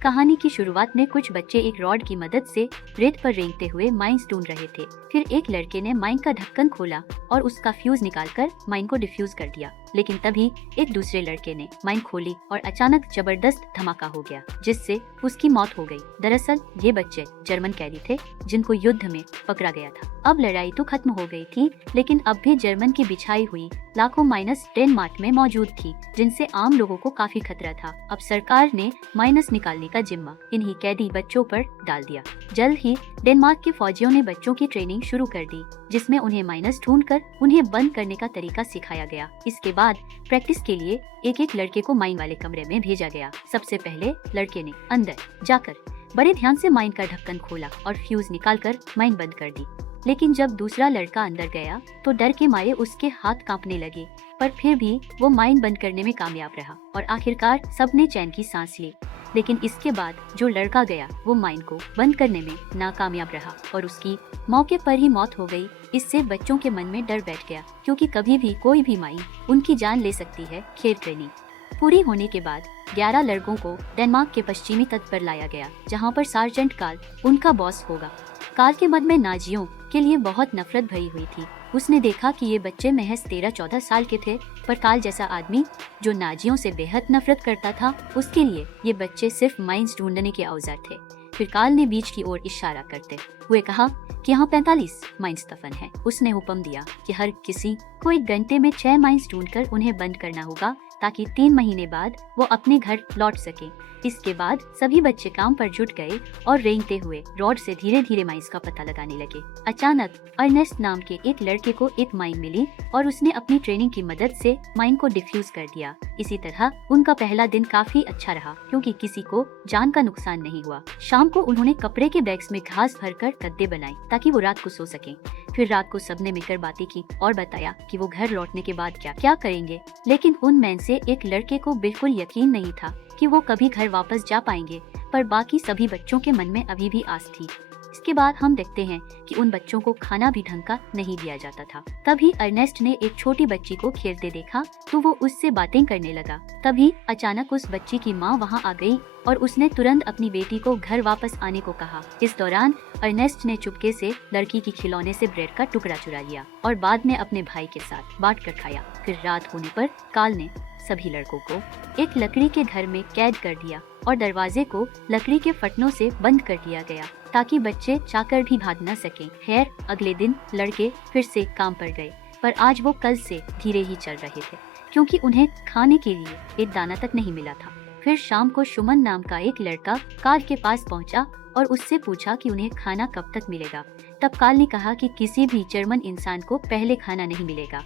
कहानी की शुरुआत में कुछ बच्चे एक रॉड की मदद से रेत पर रेंगते हुए माइंस ढूंढ रहे थे। फिर एक लड़के ने माइन का ढक्कन खोला और उसका फ्यूज निकालकर माइन को डिफ्यूज कर दिया। लेकिन तभी एक दूसरे लड़के ने माइन खोली और अचानक जबरदस्त धमाका हो गया, जिससे उसकी मौत हो गई। दरअसल ये बच्चे जर्मन कैदी थे जिनको युद्ध में पकड़ा गया था। अब लड़ाई तो खत्म हो गई थी, लेकिन अब भी जर्मन की बिछाई हुई लाखों माइनस डेनमार्क में मौजूद थी, जिनसे आम लोगों को काफी खतरा था। अब सरकार ने माइनस निकालने का जिम्मा इन्हीं कैदी बच्चों पर डाल दिया। जल्द ही डेनमार्क के फौजियों ने बच्चों की ट्रेनिंग शुरू कर दी, जिसमें उन्हें माइनस ढूंढकर उन्हें बंद करने का तरीका सिखाया गया। इसके बाद प्रैक्टिस के लिए एक एक लड़के को माइन वाले कमरे में भेजा गया। सबसे पहले लड़के ने अंदर जाकर बड़े ध्यान से माइन का ढक्कन खोला और फ्यूज निकालकर माइन बंद कर दी। लेकिन जब दूसरा लड़का अंदर गया तो डर के मारे उसके हाथ कांपने लगे, पर फिर भी वो माइन बंद करने में कामयाब रहा और आखिरकार सबने चैन की सांस ली। लेकिन इसके बाद जो लड़का गया वो माइन को बंद करने में नाकामयाब रहा और उसकी मौके पर ही मौत हो गई। इससे बच्चों के मन में डर बैठ गया, क्योंकि कभी भी कोई भी माइन उनकी जान ले सकती है। खेल ट्रेनिंग पूरी होने के बाद 11 लड़कों को डेनमार्क के पश्चिमी तट पर लाया गया, जहां पर सार्जेंट कार्ल उनका बॉस होगा। कार्ल के मन में नाजियों के लिए बहुत नफरत भरी हुई थी। उसने देखा कि ये बच्चे महज 13-14 साल के थे, पर कार्ल जैसा आदमी जो नाजियों से बेहद नफरत करता था, उसके लिए ये बच्चे सिर्फ माइंस ढूंढने के औजार थे। फिर कार्ल ने बीच की ओर इशारा करते हुए कहा कि यहाँ 45 माइंस दफन है। उसने हुक्म दिया कि हर किसी को 1 घंटे में 6 माइंस ढूंढकर उन्हें बंद करना होगा, ताकि 3 महीने बाद वो अपने घर लौट सके। इसके बाद सभी बच्चे काम पर जुट गए और रेंगते हुए रॉड से धीरे धीरे माइंस का पता लगाने लगे। अचानक अर्नेस्ट नाम के एक लड़के को एक माइन मिली और उसने अपनी ट्रेनिंग की मदद से माइन को डिफ्यूज कर दिया। इसी तरह उनका पहला दिन काफी अच्छा रहा, क्योंकि किसी को जान का नुकसान नहीं हुआ। शाम को उन्होंने कपड़े के बैग्स में घास भरकर गद्दे बनाए ताकि वो रात को सो सकें। फिर रात को सबने मिलकर बातें की और बताया कि वो घर लौटने के बाद क्या क्या करेंगे। लेकिन उनमें से एक लड़के को बिल्कुल यकीन नहीं था कि वो कभी घर वापस जा पाएंगे, पर बाकी सभी बच्चों के मन में अभी भी आस थी। इसके बाद हम देखते हैं कि उन बच्चों को खाना भी ढंग का नहीं दिया जाता था। तभी अर्नेस्ट ने एक छोटी बच्ची को खेलते देखा तो वो उससे बातें करने लगा। तभी अचानक उस बच्ची की माँ वहाँ आ गई और उसने तुरंत अपनी बेटी को घर वापस आने को कहा। इस दौरान अर्नेस्ट ने चुपके से लड़की की खिलौने से ब्रेड का टुकड़ा चुरा लिया और बाद में अपने भाई के साथ बांट कर खाया। फिर रात होने पर कार्ल ने सभी लड़कों को एक लकड़ी के घर में कैद कर दिया और दरवाजे को लकड़ी के फटनों से बंद कर दिया गया, ताकि बच्चे चाकर भी भाग न सकें। खैर, अगले दिन लड़के फिर से काम पर गए, पर आज वो कल से धीरे ही चल रहे थे, क्योंकि उन्हें खाने के लिए एक दाना तक नहीं मिला था। फिर शाम को शुमन नाम का एक लड़का कार्ल के पास पहुंचा और उससे पूछा कि उन्हें खाना कब तक मिलेगा। तब कार्ल ने कहा कि किसी भी जर्मन इंसान को पहले खाना नहीं मिलेगा।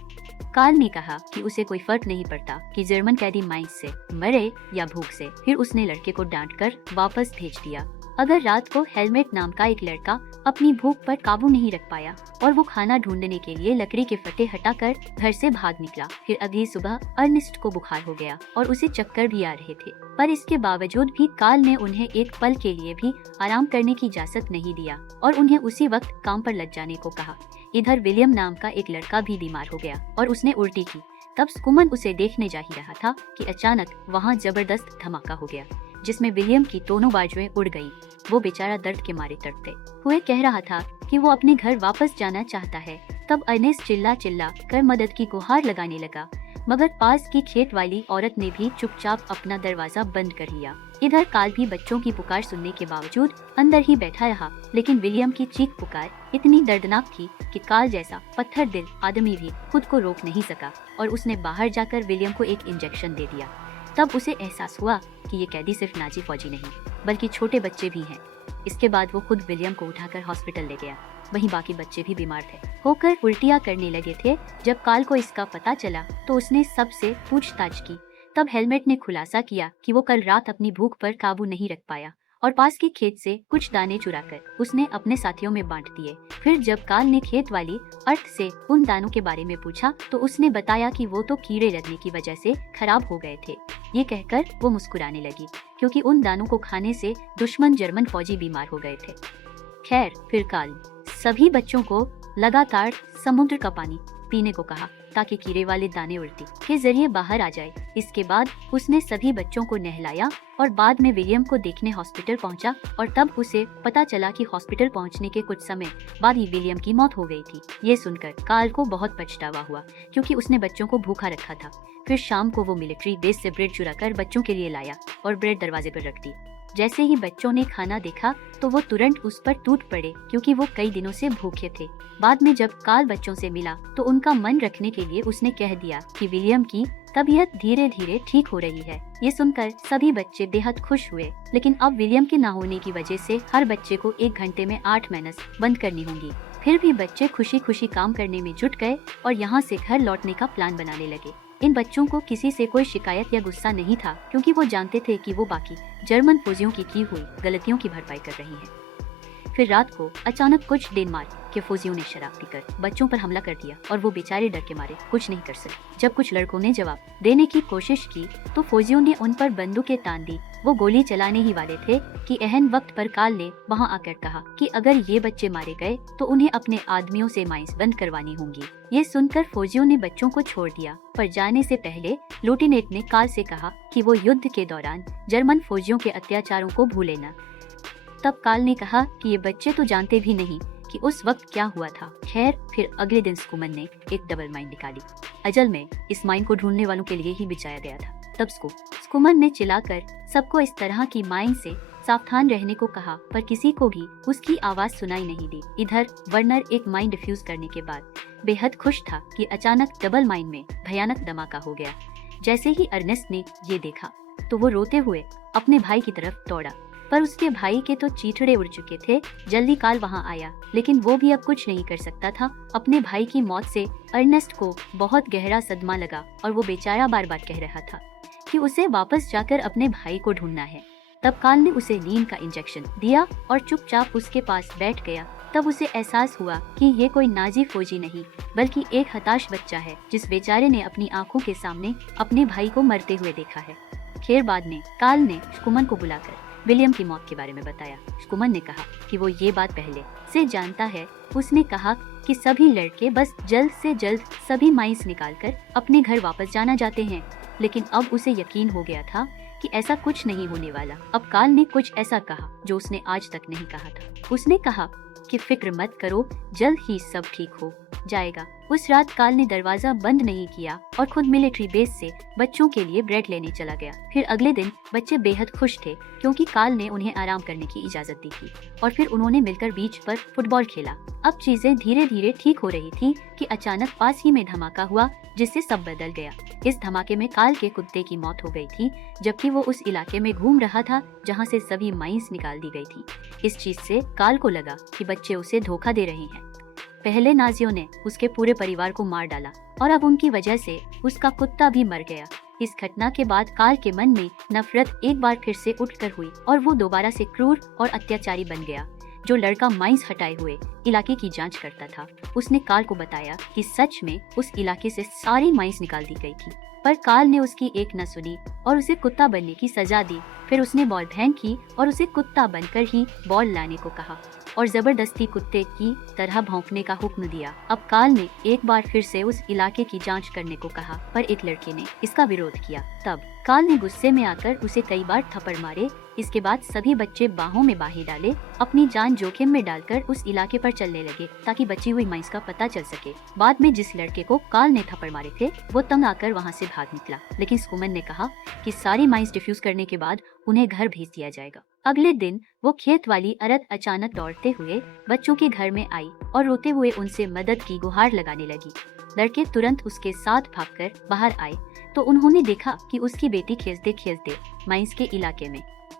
कार्ल ने कहा कि उसे कोई फर्क नहीं पड़ता कि जर्मन कैदी माइंस से मरे या भूख से। फिर उसने लड़के को डांटकर वापस भेज दिया। अगर रात को हेलमेट नाम का एक लड़का अपनी भूख पर काबू नहीं रख पाया और वो खाना ढूंढने के लिए लकड़ी के फटे हटाकर घर से भाग निकला। फिर अगली सुबह अर्नेस्ट को बुखार हो गया और उसे चक्कर भी आ रहे थे, पर इसके बावजूद भी कार्ल ने उन्हें एक पल के लिए भी आराम करने की इजाजत नहीं दिया और उन्हें उसी वक्त काम पर लग जाने को कहा। इधर विलियम नाम का एक लड़का भी बीमार हो गया और उसने उल्टी की। तब स्कूमन उसे देखने जा ही रहा था कि अचानक वहाँ जबरदस्त धमाका हो गया, जिसमें विलियम की दोनों बाजुएं उड़ गई। वो बेचारा दर्द के मारे तड़पते हुए कह रहा था कि वो अपने घर वापस जाना चाहता है। तब अर्नेस्ट चिल्ला चिल्ला कर मदद की गुहार लगाने लगा, मगर पास की खेत वाली औरत ने भी चुपचाप अपना दरवाजा बंद कर लिया। इधर कार्ल भी बच्चों की पुकार सुनने के बावजूद अंदर ही बैठा रहा, लेकिन विलियम की चीख पुकार इतनी दर्दनाक थी कि कार्ल जैसा पत्थर दिल आदमी भी खुद को रोक नहीं सका और उसने बाहर जाकर विलियम को एक इंजेक्शन दे दिया। तब उसे एहसास हुआ कि ये कैदी सिर्फ नाजी फौजी नहीं, बल्कि छोटे बच्चे भी हैं। इसके बाद वो खुद विलियम को उठाकर हॉस्पिटल ले गया। वहीं बाकी बच्चे भी बीमार थे, होकर उल्टियाँ करने लगे थे। जब कार्ल को इसका पता चला तो उसने सबसे पूछताछ की। तब हेलमेट ने खुलासा किया कि वो कल रात अपनी भूख पर काबू नहीं रख पाया और पास के खेत से कुछ दाने चुराकर उसने अपने साथियों में बांट दिए। फिर जब कार्ल ने खेत वाली औरत से उन दानों के बारे में पूछा तो उसने बताया कि वो तो कीड़े लगने की वजह से खराब हो गए थे। ये कहकर वो मुस्कुराने लगी, क्योंकि उन दानों को खाने से दुश्मन जर्मन फौजी बीमार हो गए थे। खैर, फिर कार्ल सभी बच्चों को लगातार समुद्र का पानी पीने को कहा ताकि कीड़े वाले दाने उल्टी के जरिए बाहर आ जाए। इसके बाद उसने सभी बच्चों को नहलाया और बाद में विलियम को देखने हॉस्पिटल पहुंचा और तब उसे पता चला कि हॉस्पिटल पहुंचने के कुछ समय बाद ही विलियम की मौत हो गई थी। ये सुनकर कार्ल को बहुत पछतावा हुआ क्योंकि उसने बच्चों को भूखा रखा था। फिर शाम को वो मिलिट्री बेस से ब्रेड चुराकर बच्चों के लिए लाया और ब्रेड दरवाजे पर रख दी। जैसे ही बच्चों ने खाना देखा तो वो तुरंत उस पर टूट पड़े क्योंकि वो कई दिनों से भूखे थे। बाद में जब कार्ल बच्चों से मिला तो उनका मन रखने के लिए उसने कह दिया कि विलियम की तबीयत धीरे धीरे ठीक हो रही है। ये सुनकर सभी बच्चे बेहद खुश हुए, लेकिन अब विलियम के न होने की वजह से हर बच्चे को 1 घंटे में 8 मेहनत बंद करनी होगी। फिर भी बच्चे खुशी खुशी काम करने में जुट गए और यहाँ से घर लौटने का प्लान बनाने लगे। इन बच्चों को किसी से कोई शिकायत या गुस्सा नहीं था क्योंकि वो जानते थे कि वो बाकी जर्मन फौजियों की हुई गलतियों की भरपाई कर रही हैं। फिर रात को अचानक कुछ डेनमार्क के फौजियों ने शराब पीकर बच्चों पर हमला कर दिया और वो बेचारे डर के मारे कुछ नहीं कर सके। जब कुछ लड़कों ने जवाब देने की कोशिश की तो फौजियों ने उन पर बंदूकें तान दी। वो गोली चलाने ही वाले थे कि एहन वक्त पर कार्ल ने वहां आकर कहा कि अगर ये बच्चे मारे गए तो उन्हें अपने आदमियों से माइंस बंद करवानी होंगी। ये सुनकर फौजियों ने बच्चों को छोड़ दिया, पर जाने से पहले लेफ्टिनेंट ने कार्ल से कहा कि वो युद्ध के दौरान जर्मन फौजियों के अत्याचारों को भूले न। तब कार्ल ने कहा कि ये बच्चे तो जानते भी नहीं कि उस वक्त क्या हुआ था। खैर, फिर अगले दिन स्कूमन ने एक डबल माइन निकाली। अजल में इस माइन को ढूंढने वालों के लिए ही बिछाया गया था। तब स्कूमन ने चिल्लाकर सबको इस तरह की माइन से सावधान रहने को कहा, पर किसी को भी उसकी आवाज सुनाई नहीं दी। इधर वर्नर एक माइन डिफ्यूज करने के बाद बेहद खुश था कि अचानक डबल माइन में भयानक धमाका हो गया। जैसे ही अर्नेस्ट ने ये देखा तो वो रोते हुए अपने भाई की तरफ दौड़ा, पर उसके भाई के तो चीथड़े उड़ चुके थे। जल्दी कार्ल वहां आया, लेकिन वो भी अब कुछ नहीं कर सकता था। अपने भाई की मौत से अर्नेस्ट को बहुत गहरा सदमा लगा और वो बेचारा बार बार कह रहा था कि उसे वापस जाकर अपने भाई को ढूंढना है। तब कार्ल ने उसे नींद का इंजेक्शन दिया और चुपचाप उसके पास बैठ गया। तब उसे एहसास हुआ कि ये कोई नाजी फौजी नहीं बल्कि एक हताश बच्चा है जिस बेचारे ने अपनी आंखों के सामने अपने भाई को मरते हुए देखा है। खैर, बाद में कार्ल ने स्कूमन को बुलाकर विलियम की मौत के बारे में बताया। स्कूमन ने कहा कि वो ये बात पहले से जानता है। उसने कहा कि सभी लड़के बस जल्द से जल्द सभी माइंस निकालकर अपने घर वापस जाना चाहते हैं, लेकिन अब उसे यकीन हो गया था कि ऐसा कुछ नहीं होने वाला। अब कार्ल ने कुछ ऐसा कहा जो उसने आज तक नहीं कहा था। उसने कहा कि फिक्र मत करो, जल्द ही सब ठीक हो जाएगा। उस रात कार्ल ने दरवाजा बंद नहीं किया और खुद मिलिट्री बेस से बच्चों के लिए ब्रेड लेने चला गया। फिर अगले दिन बच्चे बेहद खुश थे क्योंकि कार्ल ने उन्हें आराम करने की इजाजत दी थी और फिर उन्होंने मिलकर बीच पर फुटबॉल खेला। अब चीजें धीरे धीरे ठीक हो रही थी कि अचानक पास ही में धमाका हुआ जिससे सब बदल गया। इस धमाके में कार्ल के कुत्ते की मौत हो गई थी, जबकि वो उस इलाके में घूम रहा था जहाँ से सभी माइंस निकाल दी गई थी। इस चीज से कार्ल को लगा कि बच्चे उसे धोखा दे रहे हैं। पहले नाजियों ने उसके पूरे परिवार को मार डाला और अब उनकी वजह से उसका कुत्ता भी मर गया। इस घटना के बाद कार्ल के मन में नफरत एक बार फिर से उठकर हुई और वो दोबारा से क्रूर और अत्याचारी बन गया। जो लड़का माइंस हटाए हुए इलाके की जांच करता था, उसने कार्ल को बताया कि सच में उस इलाके से सारी माइंस निकाल दी गई थी, पर कार्ल ने उसकी एक न सुनी और उसे कुत्ता बनने की सजा दी। फिर उसने बॉल फेंक की और उसे कुत्ता बनकर ही बॉल लाने को कहा और जबरदस्ती कुत्ते की तरह भौंकने का हुक्म दिया। अब कार्ल ने एक बार फिर से उस इलाके की जांच करने को कहा, पर एक लड़के ने इसका विरोध किया। तब कार्ल ने गुस्से में आकर उसे कई बार थप्पड़ मारे। इसके बाद सभी बच्चे बाहों में बाहें डाले, अपनी जान जोखिम में डालकर उस इलाके पर चलने लगे ताकि बची हुई माइंस का पता चल सके। बाद में जिस लड़के को कार्ल ने थप्पड़ मारे थे वो तंग आकर वहाँ से भाग निकला, लेकिन स्कूमन ने कहा कि सारी माइंस डिफ्यूज करने के बाद उन्हें घर भेज दिया जाएगा। अगले दिन वो खेत वाली औरत अचानक दौड़ते हुए बच्चों के घर में आई और रोते हुए उनसे मदद की गुहार लगाने लगी। लड़के तुरंत उसके साथ भागकर बाहर आए तो उन्होंने देखा कि उसकी बेटी खेलते खेलते माइंस के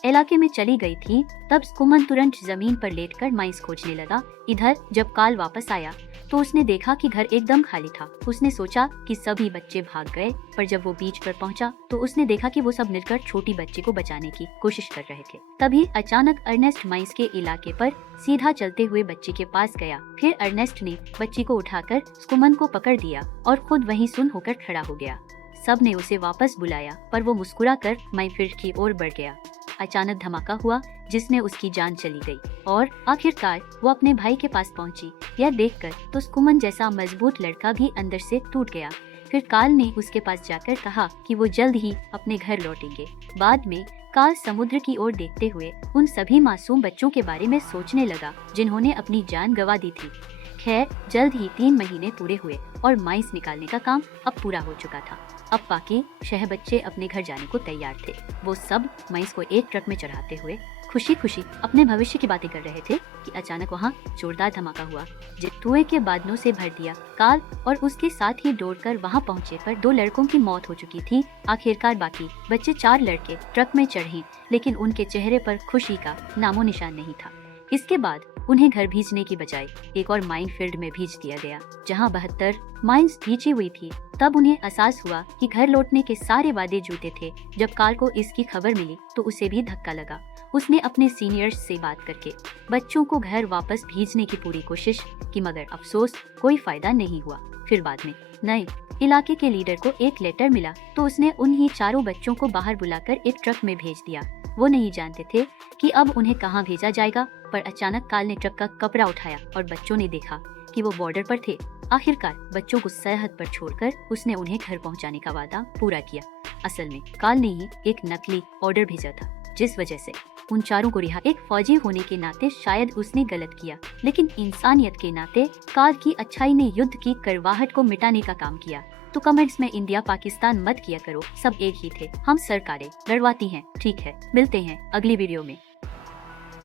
इलाके में चली गई थी। तब स्कूमन तुरंत जमीन पर लेटकर माइंस खोजने लगा। इधर जब कार्ल वापस आया तो उसने देखा कि घर एकदम खाली था। उसने सोचा कि सभी बच्चे भाग गए, पर जब वो बीच पर पहुंचा तो उसने देखा कि वो सब मिलकर छोटी बच्ची को बचाने की कोशिश कर रहे थे। तभी अचानक अर्नेस्ट माइंस के इलाके पर सीधा चलते हुए बच्ची के पास गया। फिर अर्नेस्ट ने बच्ची को उठाकर स्कूमन को पकड़ दिया और खुद वहीं सुन्न होकर खड़ा हो गया। सब ने उसे वापस बुलाया, पर वो मुस्कुराकर माइनफील्ड की ओर बढ़ गया। अचानक धमाका हुआ जिसमें उसकी जान चली गई और आखिरकार वो अपने भाई के पास पहुंची। यह देखकर तो सुकुमन जैसा मजबूत लड़का भी अंदर से टूट गया। फिर कार्ल ने उसके पास जाकर कहा कि वो जल्द ही अपने घर लौटेंगे। बाद में कार्ल समुद्र की ओर देखते हुए उन सभी मासूम बच्चों के बारे में सोचने लगा जिन्होंने अपनी जान गंवा दी थी। खैर, जल्द ही 3 महीने पूरे हुए और माइस निकालने का काम अब पूरा हो चुका था। अब बाकी शह बच्चे अपने घर जाने को तैयार थे। वो सब माइस को एक ट्रक में चढ़ाते हुए खुशी खुशी अपने भविष्य की बातें कर रहे थे कि अचानक वहाँ जोरदार धमाका हुआ जो धुएं के बादलों से भर दिया। कार्ल और उसके साथ ही दौड़कर वहाँ पहुँचे पर 2 लड़कों की मौत हो चुकी थी। आखिरकार बाकी बच्चे 4 लड़के ट्रक में चढ़े, लेकिन उनके चेहरे पर खुशी का नामो निशान नहीं था। इसके बाद उन्हें घर भेजने की बजाय एक और माइन फील्ड में भेज दिया गया जहां 72 माइंस भीजी हुई थी। तब उन्हें एहसास हुआ कि घर लौटने के सारे वादे झूठे थे। जब कार्ल को इसकी खबर मिली तो उसे भी धक्का लगा। उसने अपने सीनियर्स से बात करके बच्चों को घर वापस भेजने की पूरी कोशिश की, मगर अफसोस कोई फायदा नहीं हुआ। फिर बाद में नए इलाके के लीडर को एक लेटर मिला तो उसने उन्हीं चारों बच्चों को बाहर बुलाकर एक ट्रक में भेज दिया। वो नहीं जानते थे कि अब उन्हें कहाँ भेजा जाएगा, पर अचानक कार्ल ने ट्रक का कपड़ा उठाया और बच्चों ने देखा कि वो बॉर्डर पर थे। आखिरकार बच्चों को सरहद पर छोड़कर उसने उन्हें घर पहुंचाने का वादा पूरा किया। असल में कार्ल ने ही एक नकली ऑर्डर भेजा था, जिस वजह से उन चारों को रिहा। एक फौजी होने के नाते शायद उसने गलत किया, लेकिन इंसानियत के नाते कार्ल की अच्छाई ने युद्ध की करवाहट को मिटाने का काम किया। तो कमेंट्स में इंडिया पाकिस्तान मत किया करो, सब एक ही थे। हम सरकारें लड़वाती हैं, ठीक है। मिलते हैं अगली वीडियो में।